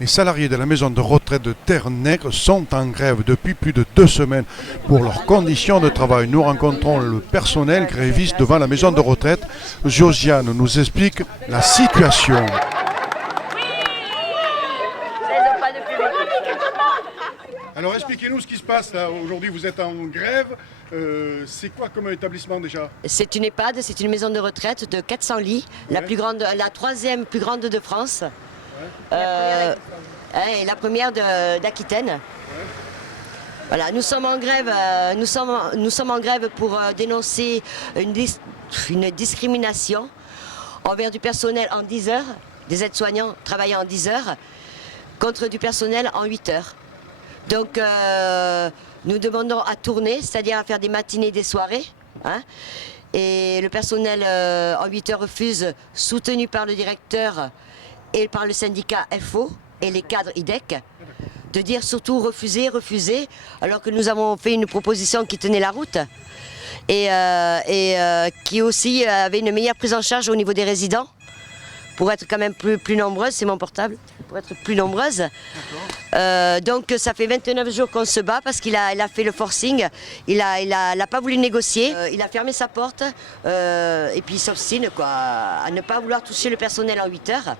Les salariés de la maison de retraite de Terre-Nègre sont en grève depuis plus de 2 semaines pour leurs conditions de travail. Nous rencontrons le personnel gréviste devant la maison de retraite. Josiane nous explique la situation. Alors expliquez-nous ce qui se passe là. Aujourd'hui vous êtes en grève. C'est quoi comme établissement déjà? C'est une EHPAD, c'est une maison de retraite de 400 lits, la plus grande, la troisième plus grande de France. Et la première d'Aquitaine. Voilà, nous sommes en grève. Nous sommes en grève pour dénoncer une discrimination envers du personnel en 10 heures, des aides-soignants travaillant en 10 heures, contre du personnel en 8 heures. Donc nous demandons à tourner, c'est-à-dire à faire des matinées, des soirées. Hein, et le personnel en 8 heures refuse, soutenu par le directeur et par le syndicat FO et les cadres IDEC, de dire surtout refuser, refuser, alors que nous avons fait une proposition qui tenait la route et qui aussi avait une meilleure prise en charge au niveau des résidents, pour être quand même plus nombreuses, c'est mon portable, pour être plus nombreuses. Donc ça fait 29 jours qu'on se bat parce qu'il a fait le forcing, il a pas voulu négocier, il a fermé sa porte et puis il s'obstine à ne pas vouloir toucher le personnel en 8 heures.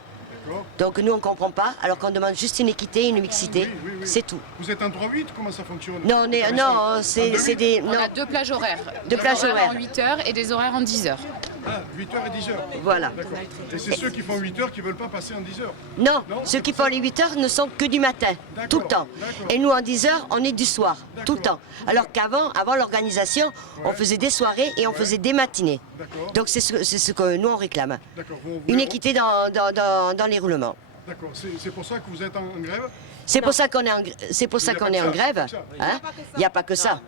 Donc nous on ne comprend pas, alors qu'on demande juste une équité, une mixité, oui. C'est tout. Vous êtes en 3-8, comment ça fonctionne? Non, c'est des... On a 2 plages horaires. 2 plages horaires. En 8 heures et des horaires en 10 heures. Ah, 8 heures et 10 heures. Voilà. Et c'est ceux qui font 8 heures qui ne veulent pas passer en 10 heures? Non, ceux qui font les 8 heures ne sont que du matin, tout le temps. Et nous en 10 heures, on est du soir, tout le temps. Alors qu'avant l'organisation, on faisait des soirées et on faisait des matinées. Donc c'est ce que nous on réclame. Une équité dans les roulements. D'accord, c'est pour ça que vous êtes en grève? C'est pour ça qu'on est en grève. Il n'y a pas que ça.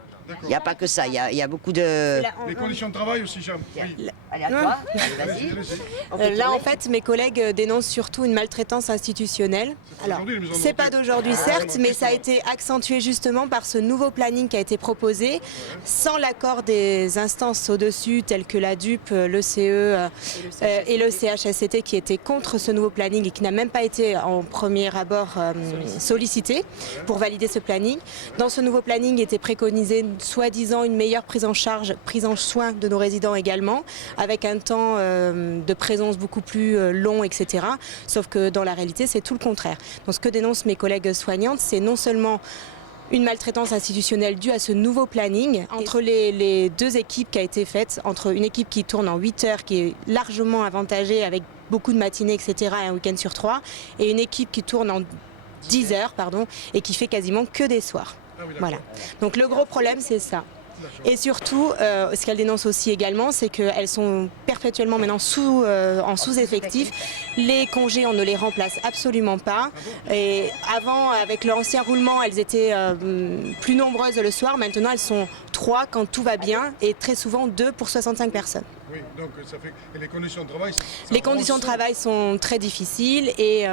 Il n'y a pas que ça, il y a beaucoup de... Les conditions de travail aussi, Jean. Oui. Allez, à toi, vas-y. Là, en fait, mes collègues dénoncent surtout une maltraitance institutionnelle. Alors, c'est pas d'aujourd'hui, certes, mais ça a été accentué justement par ce nouveau planning qui a été proposé, sans l'accord des instances au-dessus, telles que la DUP, le CE et le CHSCT, qui étaient contre ce nouveau planning et qui n'a même pas été en premier abord sollicité pour valider ce planning. Dans ce nouveau planning était préconisé soi-disant une meilleure prise en charge, prise en soin de nos résidents également, avec un temps de présence beaucoup plus long, etc. Sauf que dans la réalité, c'est tout le contraire. Donc ce que dénoncent mes collègues soignantes, c'est non seulement une maltraitance institutionnelle due à ce nouveau planning, entre les 2 équipes qui a été faite, entre une équipe qui tourne en 8 heures, qui est largement avantagée avec beaucoup de matinées, etc., et un week-end sur 3, et une équipe qui tourne en 10 heures, et qui fait quasiment que des soirs. Voilà. Donc le gros problème, c'est ça. Et surtout, ce qu'elles dénoncent aussi également, c'est qu'elles sont perpétuellement maintenant en sous-effectif. Les congés, on ne les remplace absolument pas. Et avant, avec l'ancien roulement, elles étaient plus nombreuses le soir. Maintenant, elles sont 3 quand tout va bien et très souvent 2 pour 65 personnes. Oui, donc ça fait que les conditions de travail... Les conditions de travail sont très difficiles et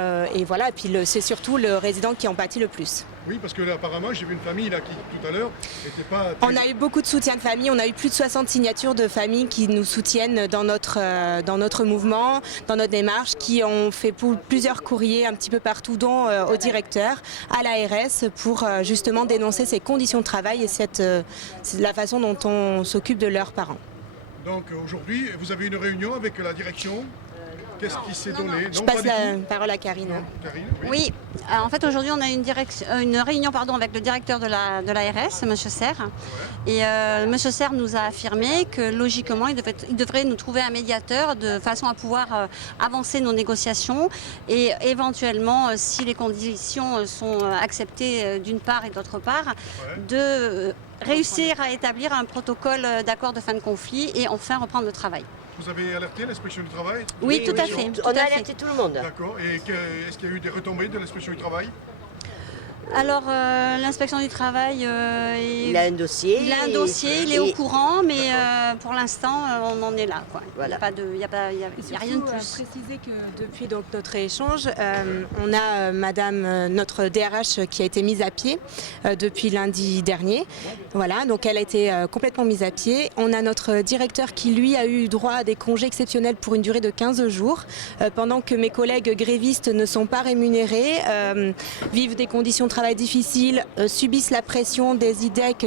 voilà. Et puis c'est surtout le résident qui en pâtit le plus. Oui, parce que là, apparemment, j'ai vu une famille là, qui, tout à l'heure, n'était pas... On a eu beaucoup de soutien de famille, on a eu plus de 60 signatures de familles qui nous soutiennent dans notre mouvement, dans notre démarche, qui ont fait plusieurs courriers un petit peu partout, dont au directeur, à l'ARS, pour justement dénoncer ces conditions de travail et la façon dont on s'occupe de leurs parents. Donc aujourd'hui, vous avez une réunion avec la direction. Qu'est-ce qui s'est donné? Je passe la parole à Karine. Karine, oui, en fait aujourd'hui on a une réunion avec le directeur de l'ARS, M. Serre. Et M. Serre nous a affirmé que logiquement il devrait nous trouver un médiateur de façon à pouvoir avancer nos négociations et éventuellement, si les conditions sont acceptées d'une part et d'autre part, de réussir à établir un protocole d'accord de fin de conflit et enfin reprendre le travail. Vous avez alerté l'inspection du travail? Oui, tout à fait. On a alerté tout le monde. D'accord. Et est-ce qu'il y a eu des retombées de l'inspection du travail? Alors, l'inspection du travail, Il a un dossier. il a un dossier, il est au courant, mais pour l'instant, on en est là, quoi. Voilà. Il n'y a rien de plus. Préciser que depuis donc, notre échange, on a Madame, notre DRH qui a été mise à pied depuis lundi dernier. Voilà, donc elle a été complètement mise à pied. On a notre directeur qui, lui, a eu droit à des congés exceptionnels pour une durée de 15 jours, pendant que mes collègues grévistes ne sont pas rémunérés, vivent des conditions de travail difficiles, subissent la pression des IDEC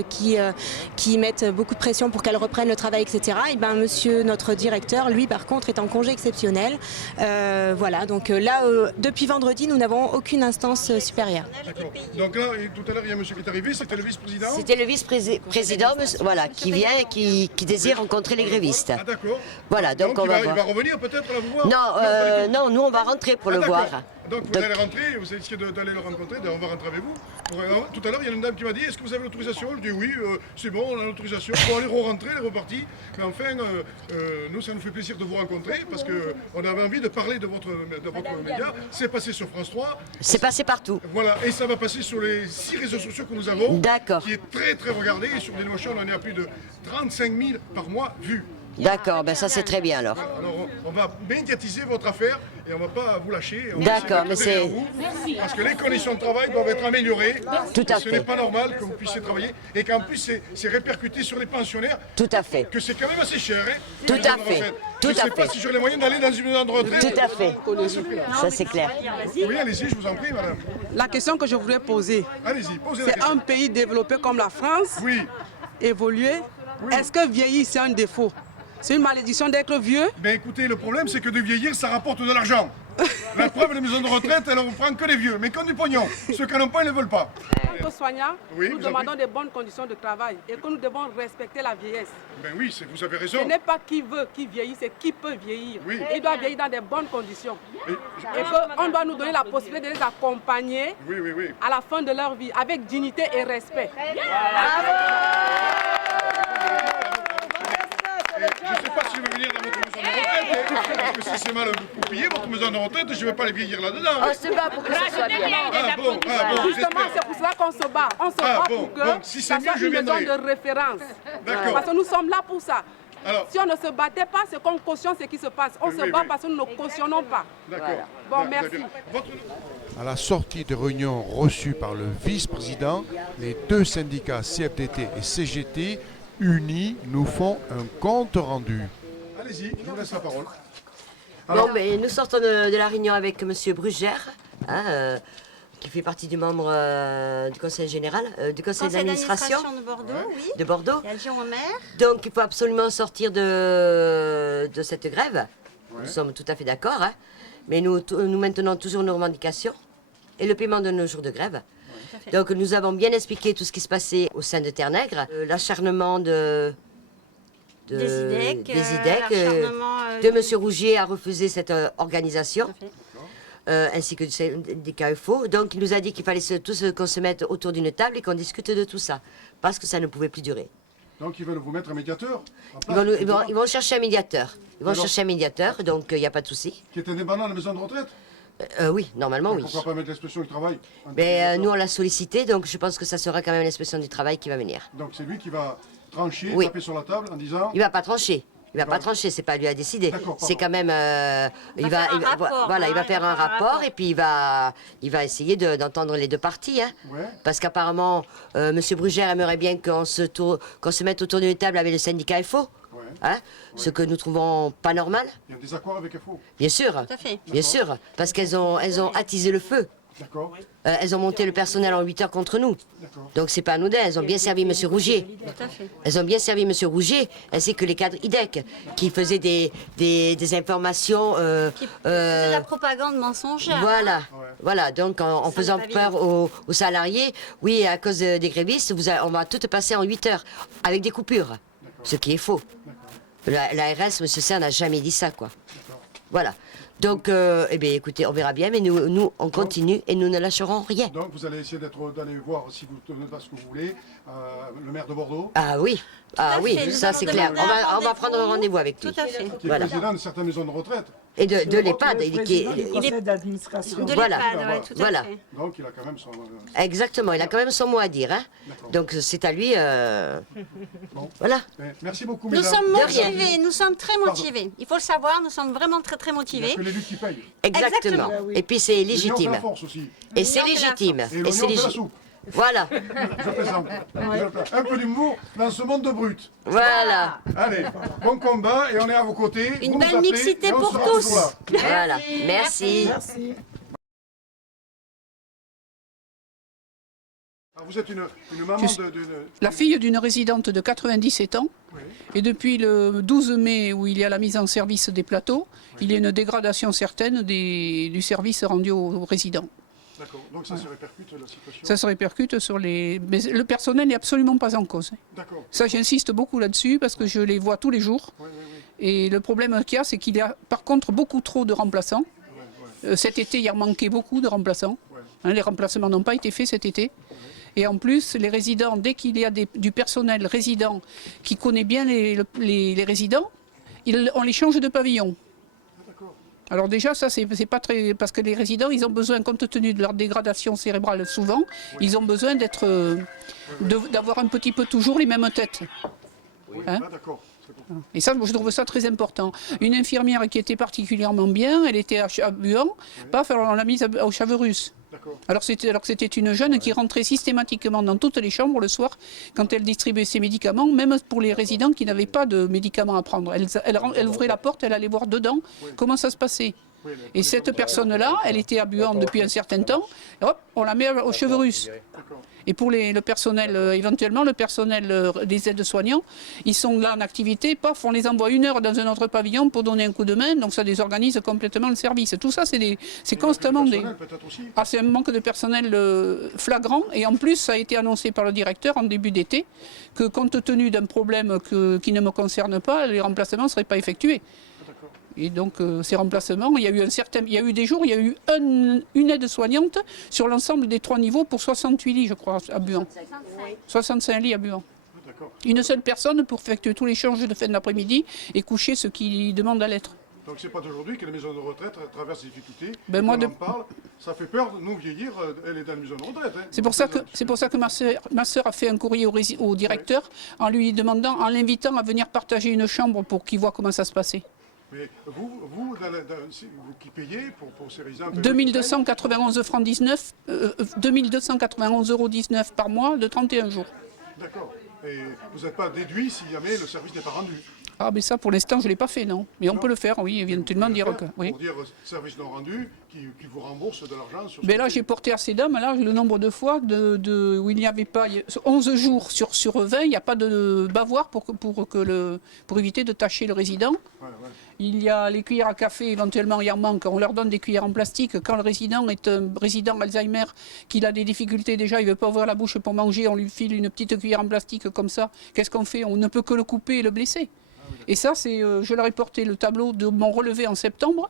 qui mettent beaucoup de pression pour qu'elles reprennent le travail, etc. Et ben, monsieur, notre directeur, lui, par contre, est en congé exceptionnel. Voilà, donc là, depuis vendredi, nous n'avons aucune instance supérieure. D'accord. Donc là, tout à l'heure, il y a monsieur qui est arrivé, c'était le vice-président. C'était le vice-président, voilà, qui vient et qui désire rencontrer les grévistes. Ah d'accord. Voilà, donc on va il voir. va revenir peut-être là vous voir. Non, nous on va rentrer pour le d'accord. voir. Donc vous allez rentrer, vous essayez d'aller le rencontrer, on va rentrer avec vous. Tout à l'heure, il y a une dame qui m'a dit, est-ce que vous avez l'autorisation? Je dis oui, c'est bon, on a l'autorisation. Pour aller re-rentrer, elle est repartie. Mais enfin, nous, ça nous fait plaisir de vous rencontrer parce qu'on avait envie de parler de votre média. C'est passé sur France 3. C'est passé partout. Voilà, et ça va passer sur les 6 réseaux sociaux que nous avons. D'accord. Qui est très très regardé. Et sur Dailymotion, on en est à plus de 35 000 par mois vus. D'accord, ben ça c'est très bien alors. Alors on va médiatiser votre affaire et on ne va pas vous lâcher. D'accord, mais c'est... Parce que les conditions de travail doivent être améliorées. Tout à Ce n'est fait. pas normal que vous puissiez travailler et qu'en plus c'est répercuté sur les pensionnaires. Tout à fait. Que c'est quand même assez cher. Hein, Tout les à maisons de fait. retraite. Tout Je à sais pas fait. si j'aurai les moyens d'aller dans une maison de retraite. Tout à fait. Ça c'est clair. Oui, allez-y, je vous en prie, madame. La question que je voudrais poser, Allez-y, posez la c'est question. un pays développé comme la France, Oui. évolué. Oui. Est-ce que vieillir, c'est un défaut? C'est une malédiction d'être vieux? Ben écoutez, le problème c'est que de vieillir, ça rapporte de l'argent. La preuve, les maisons de retraite, elles ne prennent que les vieux, mais comme du pognon. Ceux qui n'en ont pas, ils ne veulent pas. En tant que soignant, Oui, nous vous en demandons prie. des bonnes conditions de travail et que nous devons respecter la vieillesse. Ben oui, vous avez raison. Ce n'est pas qui veut qui vieillit, c'est qui peut vieillir. Oui. Il doit vieillir dans des bonnes conditions. Et- Et qu'on doit nous donner la possibilité de les accompagner Oui, oui, oui. à la fin de leur vie avec dignité et respect. Je ne sais pas si je vais venir dans votre maison de retraite, hein, parce que si c'est mal goupillé, votre maison de retraite, je ne vais pas les vieillir là-dedans. hein. On se bat pour que ça soit bien. Ah bon, Justement, j'espère. c'est pour cela qu'on se bat. On se Ah, bat bon, pour que bon, si c'est ça mieux, soit je une maison viendrai. de référence. D'accord. Parce que nous sommes là pour ça. Alors, Si on ne se battait pas, c'est qu'on cautionne ce qui se passe. On Oui, se oui, bat oui. parce que nous ne cautionnons pas. d'accord. Bon, Très merci. bien. Votre... À la sortie des réunions reçues par le vice-président, les deux syndicats CFDT et CGT unis nous font un compte rendu. Allez-y, je vous laisse la parole. Bon, mais nous sortons de la réunion avec monsieur Brugère, qui fait partie du membre du conseil général, du conseil d'administration de Bordeaux, oui. de Bordeaux. Et adjoint au maire. Donc il faut absolument sortir de cette grève. Nous sommes tout à fait d'accord, hein. Mais nous maintenons toujours nos revendications et le paiement de nos jours de grève. Donc nous avons bien expliqué tout ce qui se passait au sein de Terre-Nègre, l'acharnement des IDEC, de M. Rougier à refuser cette organisation, ainsi que du syndicat FO. Donc il nous a dit qu'il fallait tous qu'on se mette autour d'une table et qu'on discute de tout ça, parce que ça ne pouvait plus durer. Donc ils veulent vous mettre un médiateur en Ils place, vont, ils vont chercher un médiateur. Ils vont Alors chercher un médiateur, donc il n'y a pas de souci. qui est indépendant de la maison de retraite. Oui, normalement oui. Pourquoi pas mettre l'inspection du travail Mais nous on l'a sollicité, donc je pense que ça sera quand même l'inspection du travail qui va venir. Donc c'est lui qui va trancher, Oui. taper sur la table en disant... Il va pas trancher. Il va pas trancher, c'est pas lui à décider. D'accord, C'est quand même, il va faire un rapport et puis il va essayer d'entendre les deux parties, hein. Ouais. Parce qu'apparemment, Monsieur Brugère aimerait bien qu'on se mette autour d'une table avec le syndicat FO, Ouais. hein, ce que nous trouvons pas normal. Il y a un désaccord avec FO. Bien sûr, Tout à fait. bien sûr, parce qu'elles ont attisé le feu. D'accord. Elles ont monté le personnel en 8 heures contre nous. D'accord. Donc c'est pas anodin, elles ont bien servi M. Rougier. Tout à fait. Elles ont bien servi M. Rougier, ainsi que les cadres IDEC, qui faisaient des informations... C'est de la propagande mensongère. Voilà, donc en Ça faisant n'est pas peur aux salariés, oui, à cause des grévistes, on va tout passer en 8 heures, avec des coupures, ce qui est faux. L'ARS, M. Serre n'a jamais dit ça, quoi. Voilà. Donc, eh bien, écoutez, on verra bien, mais nous on continue et nous ne lâcherons rien. Donc vous allez essayer d'aller voir, si vous ne tenez pas ce que vous voulez, le maire de Bordeaux, Ah oui, fait, ça nous c'est allons clair. demander On va prendre un rendez-vous avec lui. Tout à fait. qui est Voilà. président de certaines maisons de retraite. Et de l'EHPAD. Il est d'administration. De Voilà. l'EHPAD, ouais, tout à Voilà. fait. Donc il a quand même son... Exactement, il a quand même son mot à dire. Hein. D'accord. Donc c'est à lui. Voilà. Merci beaucoup, Nous mesdames. sommes De rien. motivés, nous sommes très motivés. Il faut le savoir, nous sommes vraiment très Il n'y motivés. a que l'élu qui paye. Exactement. Et puis c'est L'union fait légitime. la force aussi. Et c'est L'union fait la légitime. Et Et c'est l'oignon fait la légitime. soupe. Voilà. Je plaisante. Un peu d'humour dans ce monde de brut. Voilà. Allez, bon combat et on est à vos côtés. Une Vous nous belle appelez mixité et on pour sera tous. toujours là. Voilà. Merci. Merci. Alors, vous êtes une maman La fille d'une résidente de 97 ans. Et depuis le 12 mai, où il y a la mise en service des plateaux, il y a une dégradation certaine du service rendu aux résidents. D'accord, donc ça se répercute la situation. Ça se répercute sur les... Mais le personnel n'est absolument pas en cause. D'accord. Ça, j'insiste beaucoup là-dessus parce que je les vois tous les jours. Et le problème qu'il y a, c'est qu'il y a par contre beaucoup trop de remplaçants. Cet été, il y a manqué beaucoup de remplaçants. Hein, les remplacements n'ont pas été faits cet été. Et en plus, les résidents, dès qu'il y a du personnel résident qui connaît bien les résidents, on les change de pavillon. Alors déjà, ça, c'est pas très... Parce que les résidents, ils ont besoin, compte tenu de leur dégradation cérébrale souvent, ils ont besoin d'avoir un petit peu toujours les mêmes têtes. Hein? D'accord. Et ça, je trouve ça très important. Une infirmière qui était particulièrement bien, elle était à Buan, paf, alors on l'a mise au Chaverus. Alors que c'était une jeune qui rentrait systématiquement dans toutes les chambres le soir quand elle distribuait ses médicaments, même pour les résidents qui n'avaient pas de médicaments à prendre. Elle ouvrait la porte, elle allait voir dedans comment ça se passait. Et cette personne-là, elle était à Buan depuis un certain temps, et hop, on la met au Cheverus. Et pour le personnel, éventuellement le personnel des aides-soignants, ils sont là en activité, paf, on les envoie 1 heure dans un autre pavillon pour donner un coup de main, donc ça désorganise complètement le service. Tout ça, c'est constamment des... Ah, c'est un manque de personnel flagrant, et en plus, ça a été annoncé par le directeur en début d'été, que compte tenu d'un problème qui ne me concerne pas, les remplacements ne seraient pas effectués. Et donc ces remplacements, il y a eu des jours, il y a eu une aide-soignante sur l'ensemble des 3 niveaux pour 68 lits, je crois, à Buan. 65 lits à Buan. Une seule personne pour effectuer tous les changes de fin d'après-midi et coucher ceux qui demandent à l'être. Donc c'est pas d'aujourd'hui que les maisons de retraite traversent des difficultés. Ben moi on en parle, ça fait peur de nous vieillir, elle est dans la maison de retraite. Hein. C'est pour ça que ma sœur a fait un courrier au directeur en lui demandant, en l'invitant à venir partager une chambre pour qu'il voit comment ça se passait. Mais vous qui payez pour ces résidents... 2291 francs 19, 2291,19 € par mois de 31 jours. D'accord. Et vous n'êtes pas déduit si jamais le service n'est pas rendu. Ah, mais ça, pour l'instant, je ne l'ai pas fait, non. Mais on peut le faire, oui, éventuellement dire que... Oui. Pour dire service non rendu, qui vous rembourse de l'argent sur... Mais là, j'ai porté à ces dames, là, le nombre de fois où il n'y avait pas... 11 jours sur 20, il n'y a pas de bavoir pour éviter de tâcher le résident. Il y a les cuillères à café, éventuellement, il en manque. On leur donne des cuillères en plastique. Quand le résident est un résident Alzheimer, qu'il a des difficultés déjà, il ne veut pas ouvrir la bouche pour manger, on lui file une petite cuillère en plastique comme ça. Qu'est-ce qu'on fait? On ne peut que le couper et le blesser. Et ça, je leur ai porté le tableau de mon relevé en septembre,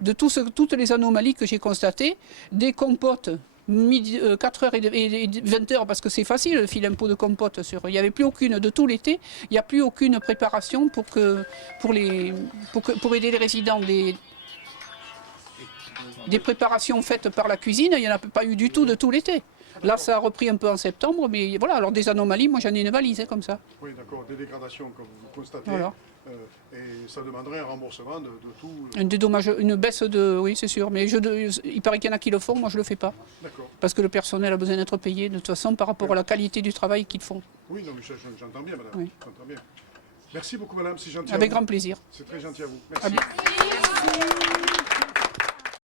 de toutes les anomalies que j'ai constatées, des compotes, 4h et 20h, parce que c'est facile, le fil impôt de compote. Il n'y avait plus aucune, de tout l'été, il n'y a plus aucune préparation pour aider les résidents. Des préparations faites par la cuisine, il n'y en a pas eu du tout de tout l'été. Là, ça a repris un peu en septembre, mais voilà, alors des anomalies, moi j'en ai une valise, comme ça. Oui, d'accord, des dégradations, comme vous constatez. Voilà. Et ça demanderait un remboursement de tout. Un dédommage, une baisse de... Oui, c'est sûr, mais il paraît qu'il y en a qui le font, moi je ne le fais pas. D'accord. Parce que le personnel a besoin d'être payé, de toute façon, par rapport à la qualité du travail qu'ils font. Oui, non, mais j'entends bien, madame. Oui. J'entends bien. Merci beaucoup, madame, c'est gentil. Avec grand plaisir. C'est très gentil à vous. À Merci.